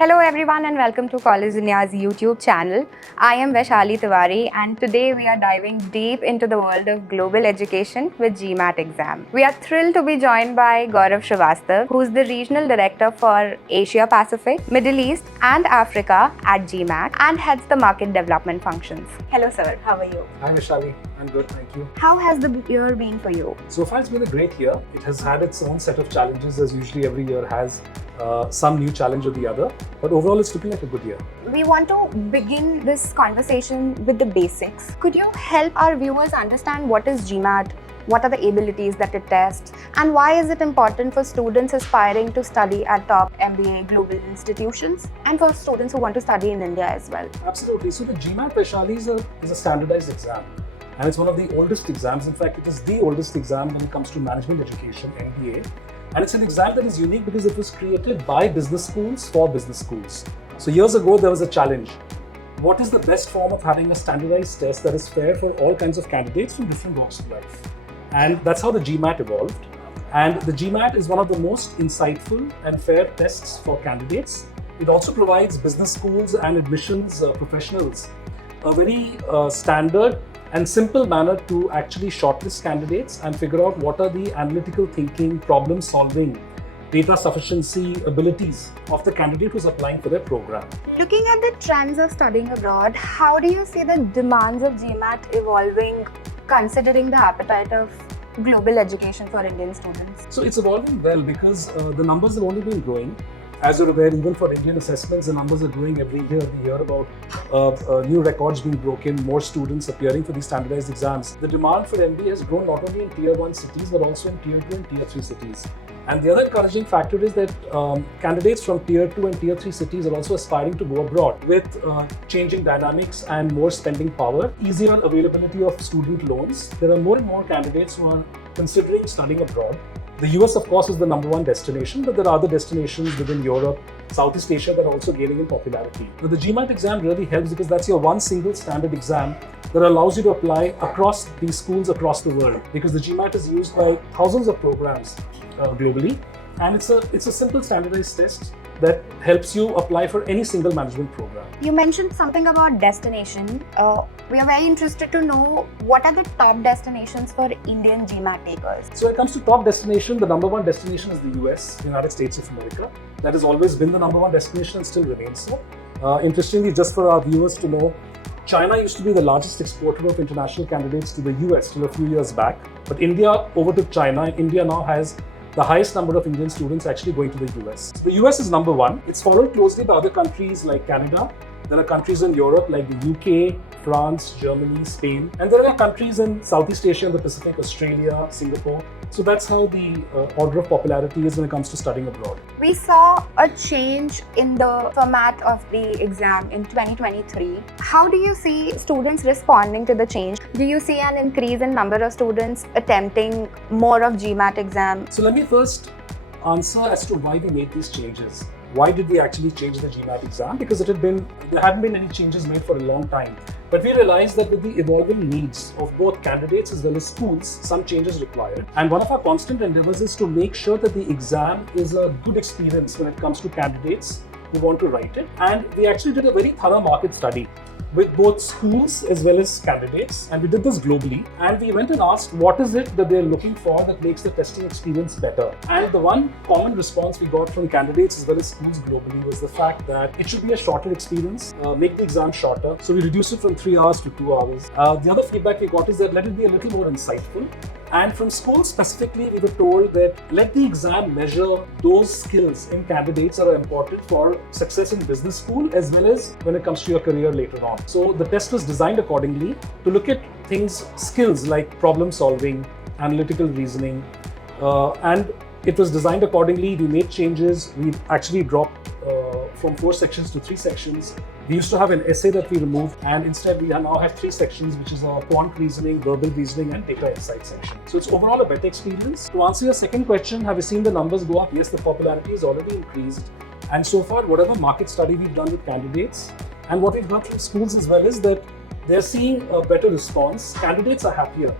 Hello everyone and welcome to Collegedunia's YouTube channel. I am Vaishali Tiwari and today we are diving deep into the world of global education with GMAT exam. We are thrilled to be joined by Gaurav Srivastava, who is the Regional Director for Asia Pacific, Middle East and Africa at GMAC and heads the market development functions. Hello sir, how are you? Hi Vaishali, I'm good, thank you. How has the year been for you? So far it's been a great year. It has had its own set of challenges, as usually every year has some new challenge or the other. But overall it's looking like a good year. We want to begin this conversation with the basics. Could you help our viewers understand what is GMAT? What are the abilities that it tests? And why is it important for students aspiring to study at top MBA global institutions? And for students who want to study in India as well? Absolutely. So the GMAT Vaishali is a standardized exam. And it's one of the oldest exams. In fact, it is the oldest exam when it comes to management education, MBA. And it's an exam that is unique because it was created by business schools for business schools. So years ago, there was a challenge. What is the best form of having a standardized test that is fair for all kinds of candidates from different walks of life? And that's how the GMAT evolved. And the GMAT is one of the most insightful and fair tests for candidates. It also provides business schools and admissions professionals a very standard and simple manner to actually shortlist candidates and figure out what are the analytical thinking, problem solving, data sufficiency abilities of the candidate who's applying for their program. Looking at the trends of studying abroad, how do you see the demands of GMAT evolving considering the appetite of global education for Indian students? So it's evolving well because the numbers have only been growing. As you're aware, even for Indian assessments, the numbers are growing every year. We hear about new records being broken, more students appearing for these standardized exams. The demand for MBA has grown not only in Tier 1 cities, but also in Tier 2 and Tier 3 cities. And the other encouraging factor is that candidates from Tier 2 and Tier 3 cities are also aspiring to go abroad with changing dynamics and more spending power, easier availability of student loans. There are more and more candidates who are considering studying abroad. The US, of course, is the number one destination, but there are other destinations within Europe, Southeast Asia that are also gaining in popularity. But the GMAT exam really helps because that's your one single standard exam that allows you to apply across these schools across the world. Because the GMAT is used by thousands of programs globally, and it's a simple standardized test that helps you apply for any single management program. You mentioned something about destination. We are very interested to know what are the top destinations for Indian GMAT takers. So when it comes to top destination, the number one destination is the US, United States of America. That has always been the number one destination and still remains so. Interestingly, just for our viewers to know, China used to be the largest exporter of international candidates to the US till a few years back. But India overtook China. India now has the highest number of Indian students actually going to the US. So the US is number one. It's followed closely by other countries like Canada. There are countries in Europe like the UK, France, Germany, Spain. And there are countries in Southeast Asia and the Pacific, Australia, Singapore. So that's how the order of popularity is when it comes to studying abroad. We saw a change in the format of the exam in 2023. How do you see students responding to the change? Do you see an increase in number of students attempting more of GMAT exam? So let me first answer as to why we made these changes. Why did we actually change the GMAT exam? Because there hadn't been any changes made for a long time. But we realized that with the evolving needs of both candidates as well as schools, some changes required. And one of our constant endeavors is to make sure that the exam is a good experience when it comes to candidates who want to write it. And we actually did a very thorough market study with both schools as well as candidates, and we did this globally, and we went and asked what is it that they're looking for that makes the testing experience better. And the one common response we got from candidates as well as schools globally was the fact that it should be a shorter experience, make the exam shorter. So we reduced it from 3 hours to 2 hours. The other feedback we got is that let it be a little more insightful. And from schools specifically, we were told that let the exam measure those skills in candidates that are important for success in business school as well as when it comes to your career later on. So the test was designed accordingly to look at skills like problem solving, analytical reasoning, and it was designed accordingly. We made changes. We actually dropped from 4 sections to 3 sections. We used to have an essay that we removed, and instead we now have 3 sections, which is a quant reasoning, verbal reasoning, and data insight section. So it's overall a better experience. To answer your second question, have you seen the numbers go up? Yes, the popularity has already increased. And so far, whatever market study we've done with candidates and what we've done from schools as well is that they're seeing a better response. Candidates are happier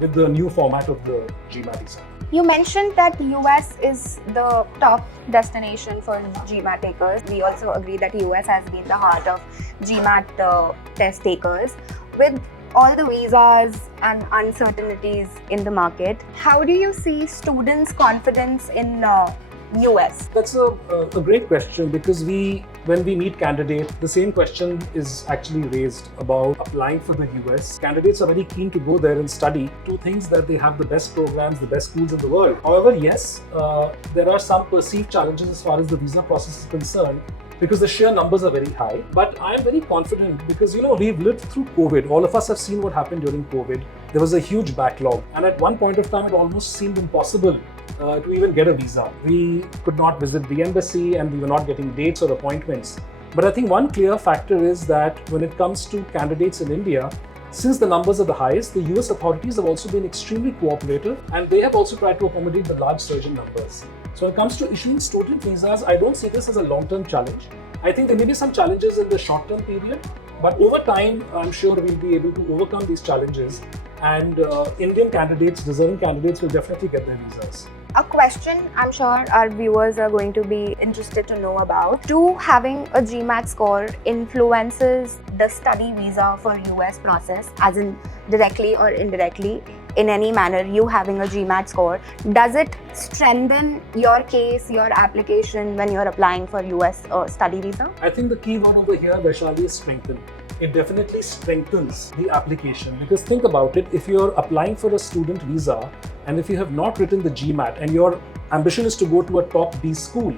with the new format of the GMAT exam. You mentioned that US is the top destination for GMAT takers. We also agree that US has been the heart of GMAT test takers. With all the visas and uncertainties in the market, how do you see students' confidence in US? That's a great question, because when we meet candidates, the same question is actually raised about applying for the US. Candidates are very keen to go there and study. Two things: that they have the best programs, the best schools in the world. However, yes, there are some perceived challenges as far as the visa process is concerned, because the sheer numbers are very high. But I'm very confident, because we've lived through COVID. All of us have seen what happened during COVID. There was a huge backlog, and at one point of time it almost seemed impossible to even get a visa. We could not visit the embassy, and we were not getting dates or appointments. But I think one clear factor is that when it comes to candidates in India, since the numbers are the highest, the US authorities have also been extremely cooperative, and they have also tried to accommodate the large surge in numbers. So when it comes to issuing student visas, I don't see this as a long-term challenge. I think there may be some challenges in the short-term period, but over time, I'm sure we'll be able to overcome these challenges, and Indian candidates, deserving candidates, will definitely get their visas. A question I'm sure our viewers are going to be interested to know about. Do having a GMAT score influences the study visa for US process, as in directly or indirectly? In any manner, you having a GMAT score, does it strengthen your case, your application when you're applying for US study visa? I think the key word over here, Vaishali, is strengthen. It definitely strengthens the application, because think about it: if you're applying for a student visa and if you have not written the GMAT and your ambition is to go to a top B school,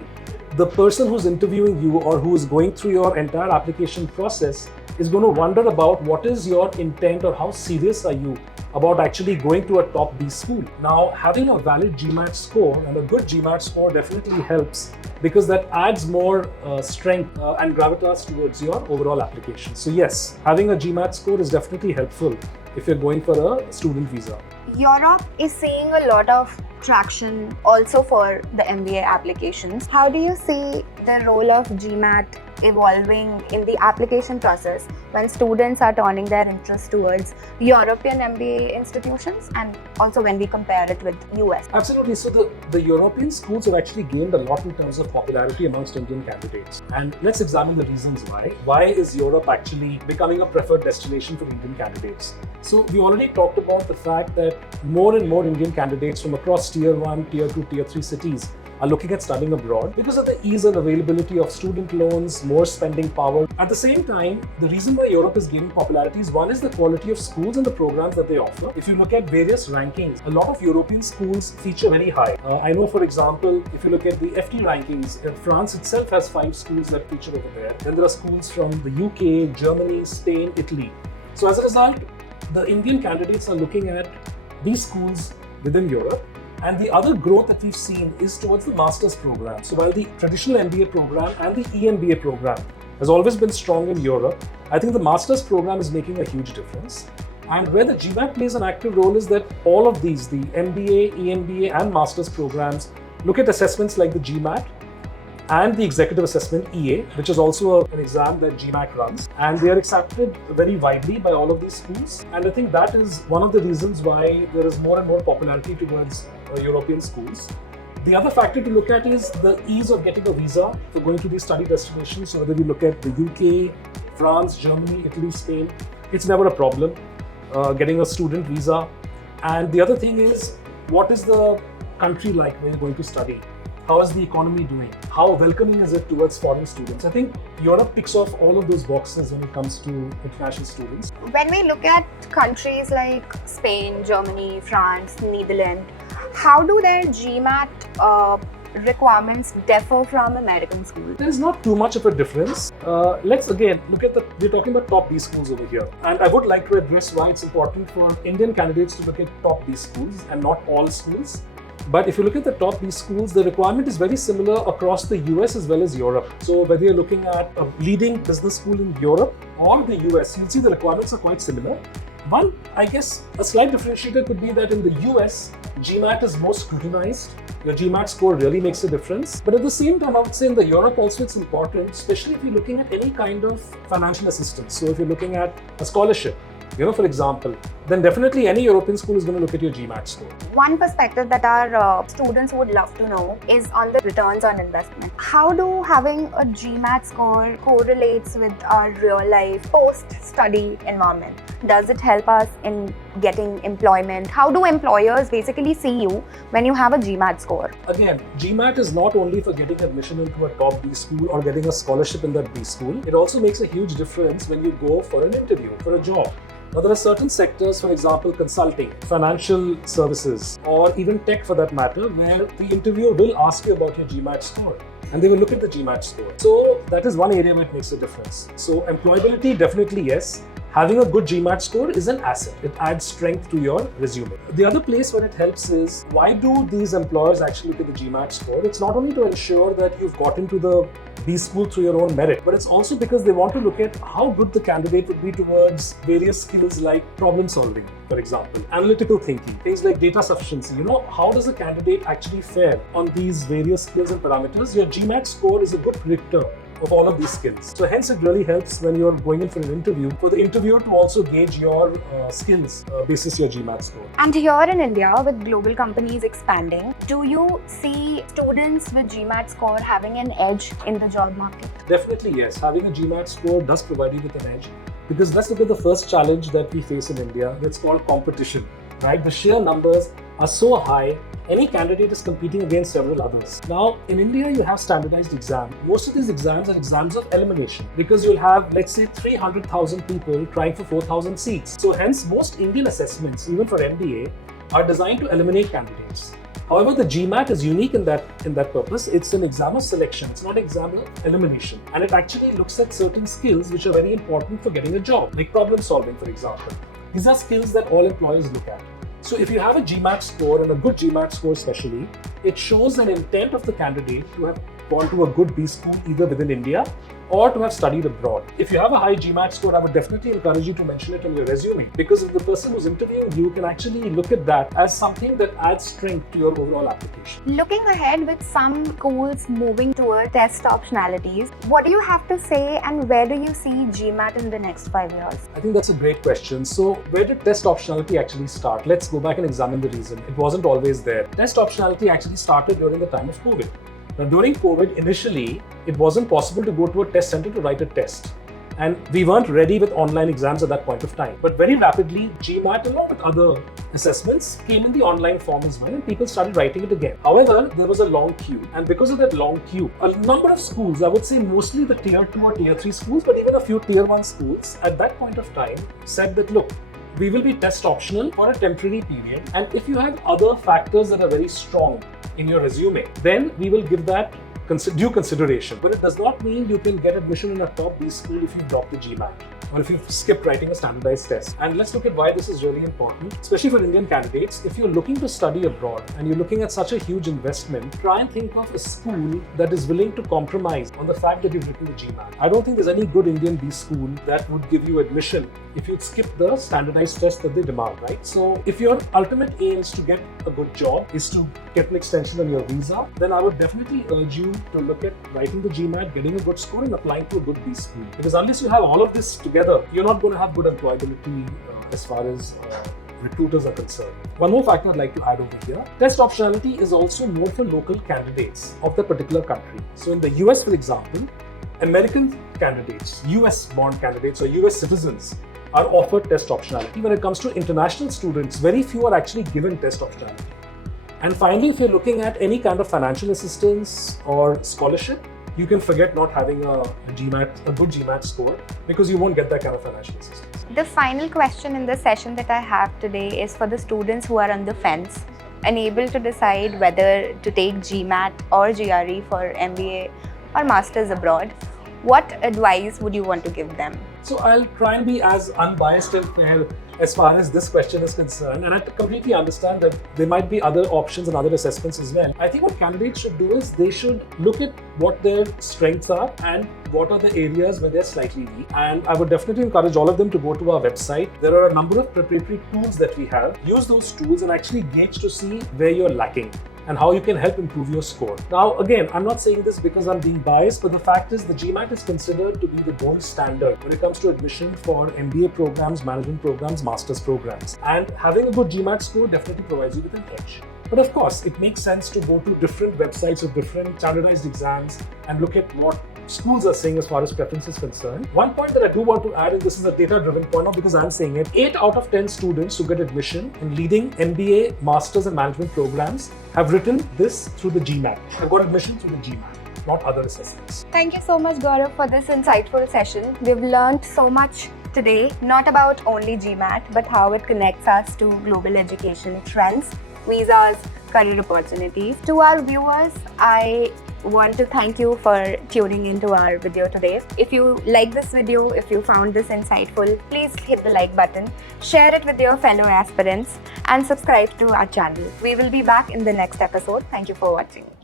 the person who's interviewing you or who is going through your entire application process is going to wonder about what is your intent, or how serious are you about actually going to a top B school. Now, having a valid GMAT score and a good GMAT score definitely helps, because that adds more strength and gravitas towards your overall application. So yes, having a GMAT score is definitely helpful if you're going for a student visa. Europe is seeing a lot of traction also for the MBA applications. How do you see the role of GMAT evolving in the application process when students are turning their interest towards European MBA institutions, and also when we compare it with US? Absolutely. So the European schools have actually gained a lot in terms of popularity amongst Indian candidates. And let's examine the reasons why. Why is Europe actually becoming a preferred destination for Indian candidates? So we already talked about the fact that more and more Indian candidates from across Tier 1, Tier 2, Tier 3 cities are looking at studying abroad because of the ease and availability of student loans, more spending power. At the same time, the reason why Europe is gaining popularity is, one is the quality of schools and the programs that they offer. If you look at various rankings, a lot of European schools feature very high. I know, for example, if you look at the FT rankings, France itself has 5 schools that feature over there. Then there are schools from the UK, Germany, Spain, Italy. So as a result, the Indian candidates are looking at these schools within Europe. And the other growth that we've seen is towards the master's program. So while the traditional MBA program and the EMBA program has always been strong in Europe, I think the master's program is making a huge difference. And where the GMAT plays an active role is that all of these, the MBA, EMBA and master's programs, look at assessments like the GMAT and the executive assessment EA, which is also an exam that GMAC runs, and they are accepted very widely by all of these schools. And I think that is one of the reasons why there is more and more popularity towards European schools. The other factor to look at is the ease of getting a visa for going to these study destinations. So whether you look at the UK, France, Germany, Italy, Spain, it's never a problem getting a student visa. And the other thing is, what is the country like where you're going to study? How is the economy doing? How welcoming is it towards foreign students? I think Europe ticks off all of those boxes when it comes to international students. When we look at countries like Spain, Germany, France, Netherlands, how do their GMAT requirements differ from American schools? There is not too much of a difference. Let's again look at we're talking about top B schools over here. And I would like to address why it's important for Indian candidates to look at top B schools and not all schools. But if you look at the top B schools, the requirement is very similar across the US as well as Europe. So whether you're looking at a leading business school in Europe or the US, you'll see the requirements are quite similar. One, I guess, a slight differentiator could be that in the US, GMAT is more scrutinized. Your GMAT score really makes a difference. But at the same time, I would say in the Europe also it's important, especially if you're looking at any kind of financial assistance. So if you're looking at a scholarship, for example, then definitely any European school is going to look at your GMAT score. One perspective that our students would love to know is on the returns on investment. How do having a GMAT score correlates with our real life post-study environment? Does it help us in getting employment? How do employers basically see you when you have a GMAT score? Again, GMAT is not only for getting admission into a top B school or getting a scholarship in that B school. It also makes a huge difference when you go for an interview, for a job. Now, there are certain sectors, for example, consulting, financial services, or even tech for that matter, where the interviewer will ask you about your GMAT score and they will look at the GMAT score. So, that is one area where it makes a difference. So, employability, definitely yes. Having a good GMAT score is an asset. It adds strength to your resume. The other place where it helps is, why do these employers actually look at the GMAT score? It's not only to ensure that you've got into the B school through your own merit, but it's also because they want to look at how good the candidate would be towards various skills like problem solving, for example, analytical thinking, things like data sufficiency. How does a candidate actually fare on these various skills and parameters? Your GMAT score is a good predictor of all of these skills. So hence it really helps when you're going in for an interview, for the interviewer to also gauge your skills basis your GMAT score. And here in India, with global companies expanding, do you see students with GMAT score having an edge in the job market? Definitely yes. Having a GMAT score does provide you with an edge, because let's look at the first challenge that we face in India. That's called competition, right? The sheer numbers are so high. Any candidate is competing against several others. Now, in India, you have standardized exams. Most of these exams are exams of elimination, because you'll have, let's say, 300,000 people trying for 4,000 seats. So hence, most Indian assessments, even for MBA, are designed to eliminate candidates. However, the GMAT is unique in that purpose. It's an exam of selection. It's not an exam of elimination. And it actually looks at certain skills which are very important for getting a job, like problem solving, for example. These are skills that all employers look at. So if you have a GMAT score, and a good GMAT score especially, it shows an intent of the candidate to have gone to a good B school either within India or to have studied abroad. If you have a high GMAT score, I would definitely encourage you to mention it on your resume, because if the person who's interviewing you can actually look at that as something that adds strength to your overall application. Looking ahead, with some schools moving toward test optionalities, what do you have to say, and where do you see GMAT in the next 5 years? I think that's a great question. So where did test optionality actually start? Let's go back and examine the reason. It wasn't always there. Test optionality actually started during the time of COVID. Now, during COVID, initially, it wasn't possible to go to a test center to write a test. And we weren't ready with online exams at that point of time. But very rapidly, GMAT, along with other assessments, came in the online form as well, and people started writing it again. However, there was a long queue. And because of that long queue, a number of schools, I would say mostly the tier 2 or tier 3 schools, but even a few tier 1 schools, at that point of time, said that, look, we will be test optional for a temporary period. And if you have other factors that are very strong in your resume, then we will give that due consideration. But it does not mean you can get admission in a top B school if you drop the GMAT, or if you've skipped writing a standardized test. And let's look at why this is really important, especially for Indian candidates. If you're looking to study abroad and you're looking at such a huge investment, try and think of a school that is willing to compromise on the fact that you've written the GMAT. I don't think there's any good Indian B school that would give you admission if you'd skip the standardized test that they demand, right? So if your ultimate aim is to get a good job, is to get an extension on your visa, then I would definitely urge you to look at writing the GMAT, getting a good score, and applying to a good B school. Because unless you have all of this together, you're not going to have good employability as far as recruiters are concerned. One more factor I'd like to add over here. Test optionality is also more for local candidates of the particular country. So in the US, for example, American candidates, US-born candidates or US citizens are offered test optionality. When it comes to international students, very few are actually given test optionality. And finally, if you're looking at any kind of financial assistance or scholarship, you can forget not having a good GMAT score, because you won't get that kind of financial assistance. The final question in the session that I have today is for the students who are on the fence, unable to decide whether to take GMAT or GRE for MBA or Masters abroad. What advice would you want to give them? So I'll try and be as unbiased and fair as far as this question is concerned, and I completely understand that there might be other options and other assessments as well. I think what candidates should do is they should look at what their strengths are and what are the areas where they're slightly weak. And I would definitely encourage all of them to go to our website. There are a number of preparatory tools that we have. Use those tools and actually gauge to see where you're lacking. and how you can help improve your score. Now, again, I'm not saying this because I'm being biased, but the fact is the GMAT is considered to be the gold standard when it comes to admission for MBA programs, management programs, master's programs. And having a good GMAT score definitely provides you with an edge. But of course, it makes sense to go to different websites of different standardized exams and look at what schools are saying as far as preference is concerned. One point that I do want to add, and this is a data-driven point now because I'm saying it, 8 out of 10 students who get admission in leading MBA, Masters and Management programs have written this through the GMAT. Have got admission through the GMAT, not other assessments. Thank you so much, Gaurav, for this insightful session. We've learned so much today, not about only GMAT, but how it connects us to global education trends, visas, career opportunities. To our viewers, I want to thank you for tuning into our video today. If you like this video, if you found this insightful, please hit the like button, share it with your fellow aspirants, and subscribe to our channel. We will be back in the next episode. Thank you for watching.